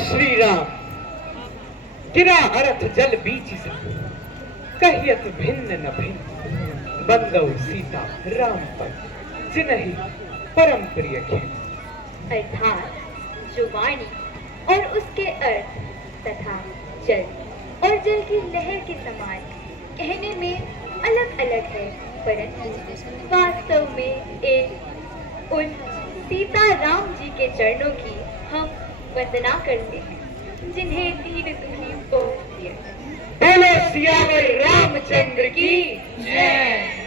श्री राम गिरा अरथ जल बीच सा कहियत भिन्न न भिन्न बंदौ सीता राम पर जिनहि परम प्रिय खिन। अर्थात जो वाणी और उसके अर्थ तथा जल और जल की लहर के समान कहने में अलग अलग है, परंतु वास्तव में एक उन सीता राम जी के चरणों की हम वंदना करते हैं जिन्हें तीन तुमने बोल दिया। बोलो सियावर रामचंद्र की जय।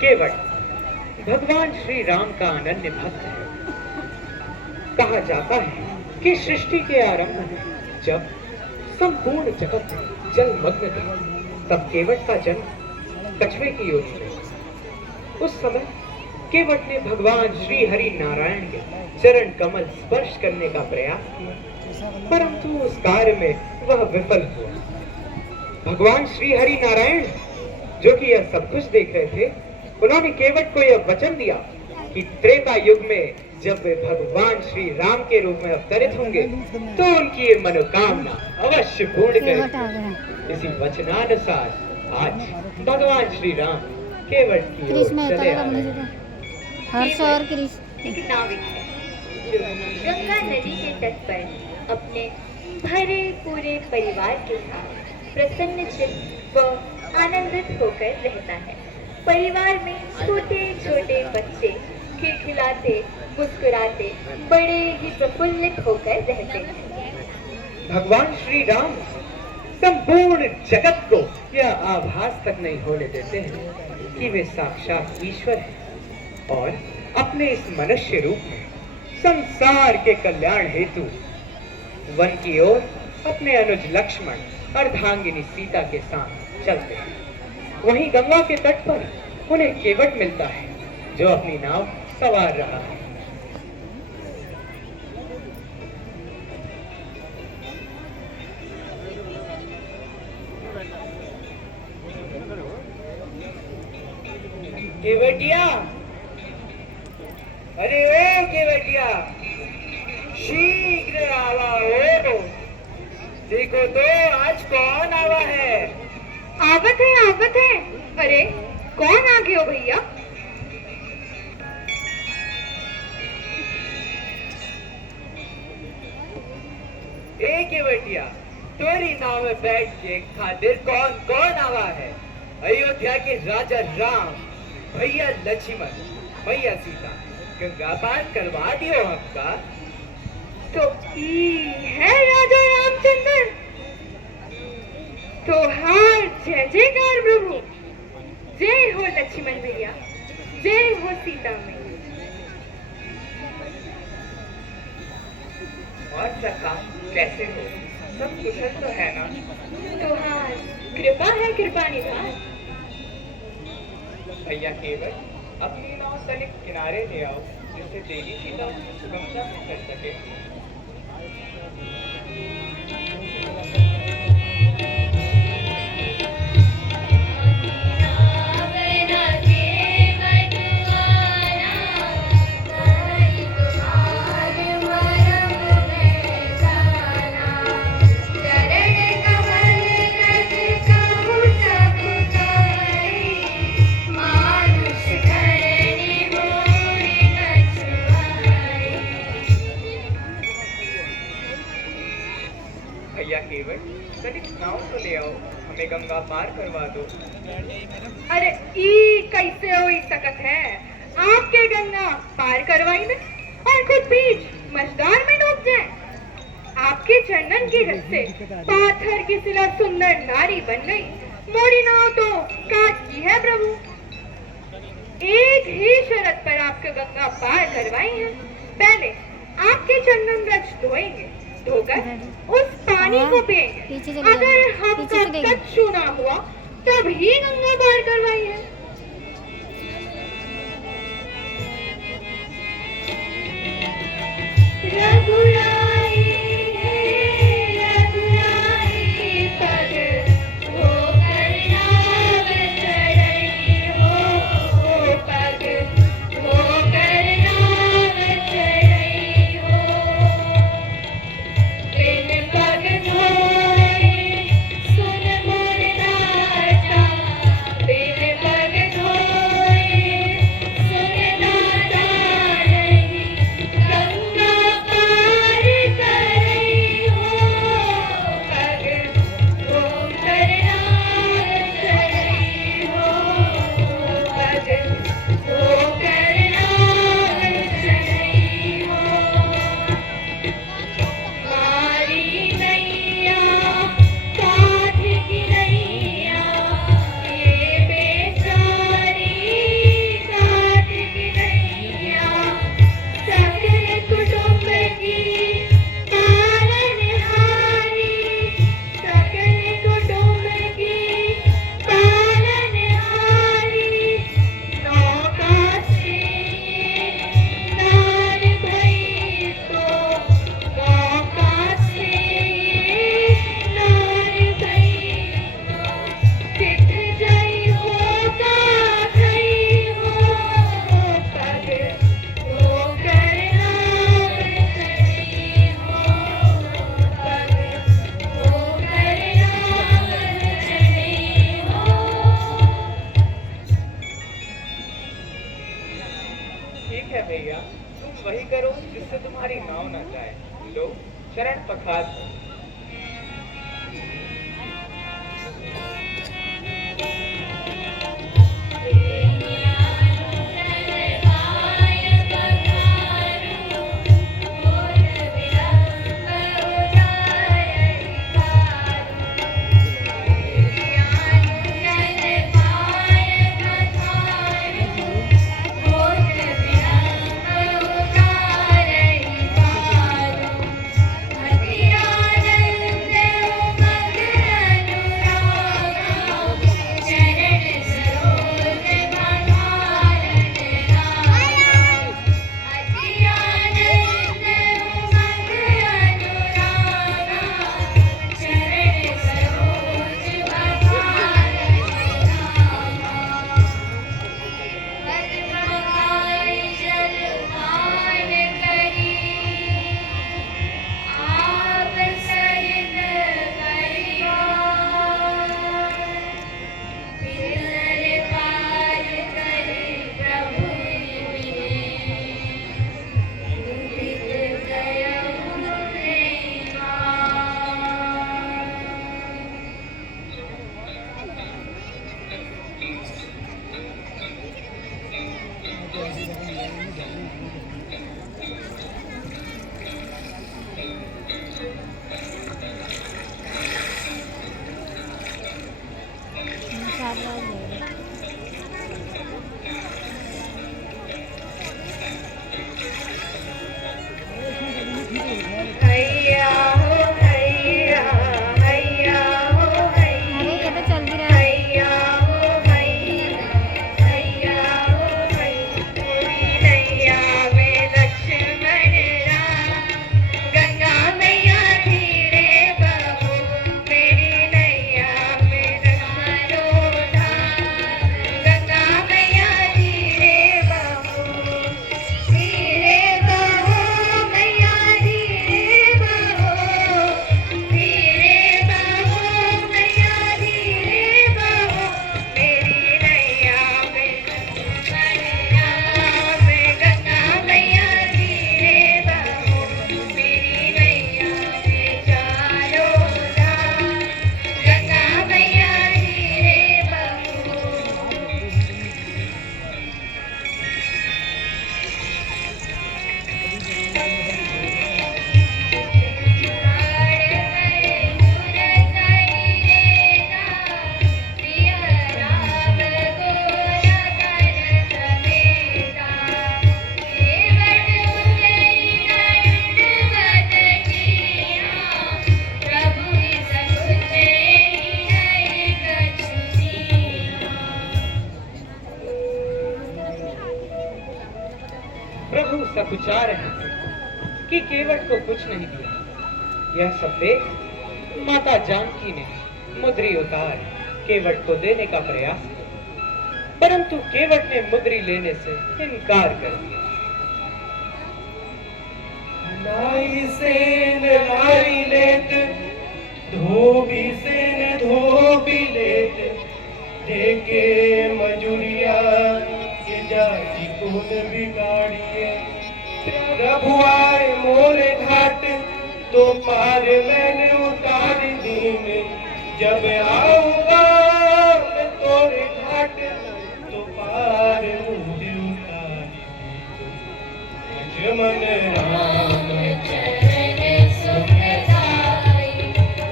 केवट भगवान श्री राम का अनन्य भक्त है। कहा जाता है कि सृष्टि के आरंभ में जब संपूर्ण जगत जलमग्न था, तब केवट का जन्म कछुए की योनि में। उस समय केवट ने भगवान श्री हरि नारायण के चरण कमल स्पर्श करने का प्रयास किया, परंतु उस कार्य में वह विफल हुआ। भगवान श्री हरि नारायण जो कि यह सब कुछ देख रहे थे, उन्होंने केवट को यह वचन दिया कि त्रेता युग में जब वे भगवान श्री राम के रूप में अवतरित होंगे तो उनकी ये मनोकामना अवश्य पूर्ण करेंगे। इसी वचनानुसार आज भगवान श्री राम केवट की ओर चले आ रहे हैं। एक नाविक है जो गंगा नदी के तट पर अपने भरे पूरे परिवार के साथ प्रसन्न चित्त व आनंदित होकर रहता है। परिवार में छोटे छोटे बच्चे खिलखिलाते मुस्कुराते बड़े ही प्रफुल्लित होकर रहते हैं। भगवान श्री राम संपूर्ण जगत को यह आभास तक नहीं होने देते हैं कि वे साक्षात ईश्वर हैं और अपने इस मनुष्य रूप में संसार के कल्याण हेतु वन की ओर अपने अनुज लक्ष्मण अर्धांगिनी सीता के साथ चलते हैं। वहीं गंगा के तट पर उन्हें केवट मिलता है जो अपनी नाव सवार रहा है। केवटिया, अरे ओ केवटिया, शीघ्र आवा हो। देखो तो आज कौन आवा है। आवत है आवत है। अरे कौन आ गए हो भैया। एक केवटिया, तोरी नाव में बैठ के खातिर कौन कौन आवा है। अयोध्या के राजा राम, भैया लक्ष्मण, भैया सीता, गंगा पार करवा दियो आपका। तो है राजा रामचंद्र। तो हार जय जयकार प्रभु। जय हो लक्ष्मण भैया, जय हो सीता मैया। और सखा कैसे हो, सब कुशल तो है ना। तो हार कृपा है कृपा निधान। भैया केवल अपनी नाव तनिक किनारे ले आओ जिससे देवी सीता उसकी सुगमता से कर सके। तनिक नाव तो ले आओ, हमें गंगा पार करवा दो। अरे ई कैसे हो सकत है? आपके गंगा पार करवाई में और खुद बीच मझधार में डूब जाए। आपके चरणन की रस से पाथर की सिला सुंदर नारी बन गई। मोरी नाव तो काट की है प्रभु। एक ही शर्त पर आपके गंगा पार करवाई है। पहले आपके चंदन ब्रज धोएंगे, धोकर उस पानी को पिएंगे। अगर हमका कच्छु ना हुआ तब ही गंगा पार करवाई है। रघुराई पग होकर नाव चढ़ई हो, पग होकर नाव चढ़ई हो। बिन पग धोए सुन मोर नाथा, बिन पग धोए सुन नाथा नहीं, गंगा पार करई हो, पग होकर नाव चढ़ई हो, पग होकर नाव चढ़ई हो। मारी नैया काठ की नैया, ये बेचारी काठ की नैया। सकल कुटुंब की पालनहारी, सकल कुटुंब की पालनहारी। नौका से नार भई तो, नौका से नार भई तो, तिठ जई होगा खई हो, पग होकर नाव चढ़ई हो, पग होकर नाव चढ़ई हो। ठीक है भैया, तुम वही करो जिससे तुम्हारी नाव न जाए। लो चरण पखार दो। Yeah. कुचार है कि केवट को कुछ नहीं दिया। यह सब देख माता जानकी ने मुद्री उतार केवट को देने का प्रयास किया, परंतु केवट ने मुद्री लेने से इनकार कर दिया। नाई सेन नाई लेत, धोबी सेन धोबी लेत, देके मजूरिया के जाति कौन बिगाड़िए। प्रभु आए मोरे घाट तो पार मैंने उतार दीन, जब आऊंगा मैं तोरे घाट तो पार मुझे उतार दीन। लक्ष्मण राम चरण सुखदाई,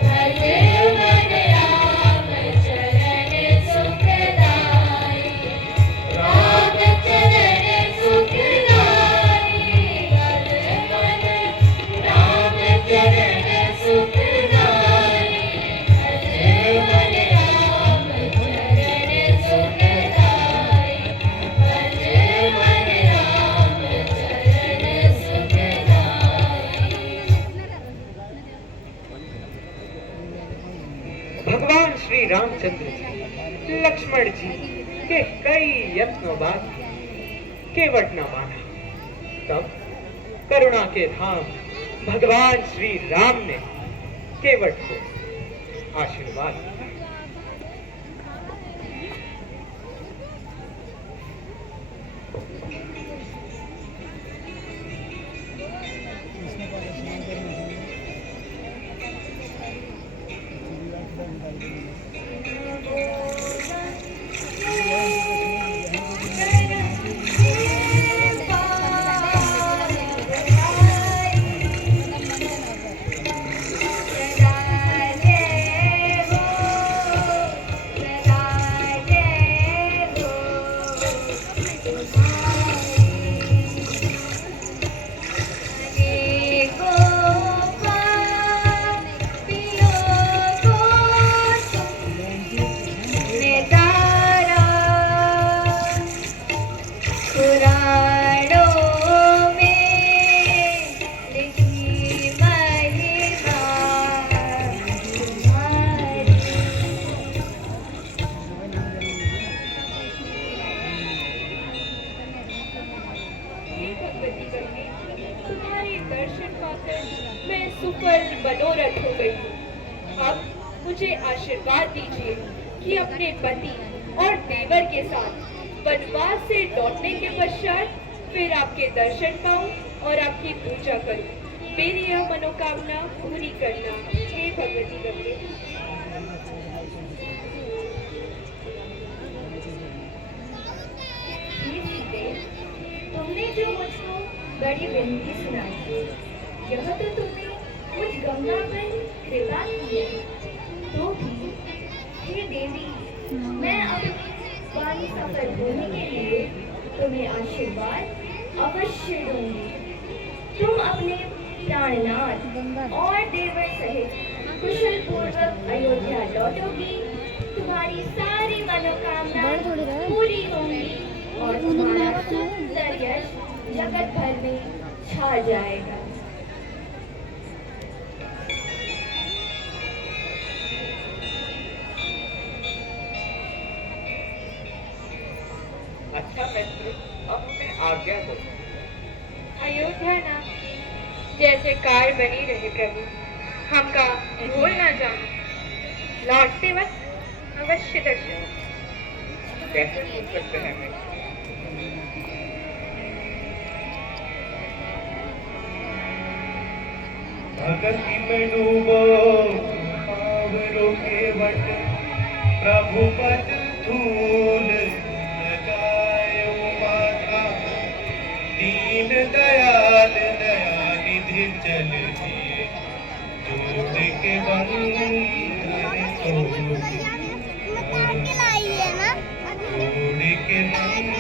लक्ष्मण राम चरण सुखदाई, राम चरण सुखदाई, लक्ष्मण राम चरण सुखदाई, लक्ष्मण राम चरण सुखदाई, लक्ष्मण राम चरण सुखदाई। भगवान श्री रामचंद्र जी लक्ष्मण जी के कई यत्नों बाद केवट न माना। तब करुणा के धाम भगवान श्री राम ने केवट को आशीर्वाद दिया। तुम्हारे दर्शन पाकर मैं सुफल मनोरथ हो गई हूँ। अब मुझे आशीर्वाद दीजिए कि अपने पति और देवर के साथ वनवास से लौटने के पश्चात फिर आपके दर्शन पाऊं और आपकी पूजा करूं। मेरी यह मनोकामना पूरी करना, हे भगवती गंगे। तुमने जो मुझको बड़ी विनती सुनाई, यह तो तुमने मुझ गंगा पर कृपा की है। तो भी हे देवी, मैं अपनी वाणी सफल होने के लिए तुम्हें आशीर्वाद अवश्य दूंगी। तुम अपने प्राणनाथ और देवर सहित कुशल पूर्वक अयोध्या लौटोगी। तुम्हारी सारी मनोकामना पूरी होंगी और तुम्हारा सुंदर यश जगत भर में छा जाएगा। अच्छा मित्र, अब हमें आज्ञा दो। अयोध्या ना जैसे कार बनी रहे प्रभु, हमका भूल ना जाना। लौटते वक्त अवश्य दर्शन। कैसे भूल सकते हैं मित्र? भगति में डूबो पावरों के वट, प्रभु पद धूल लगाए माथा। दीन दयाल दया निधि चल दिए, जोड़ के बंधन तोड़, जोड़ के बंधन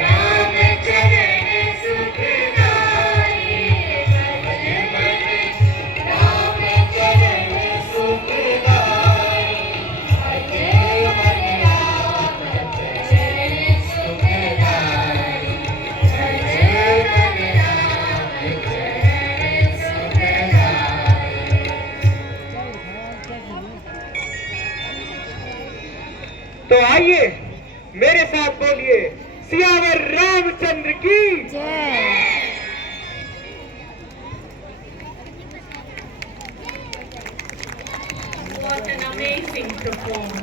राम चरण साथ बोलिए सियावर रामचंद्र की What an amazing performance.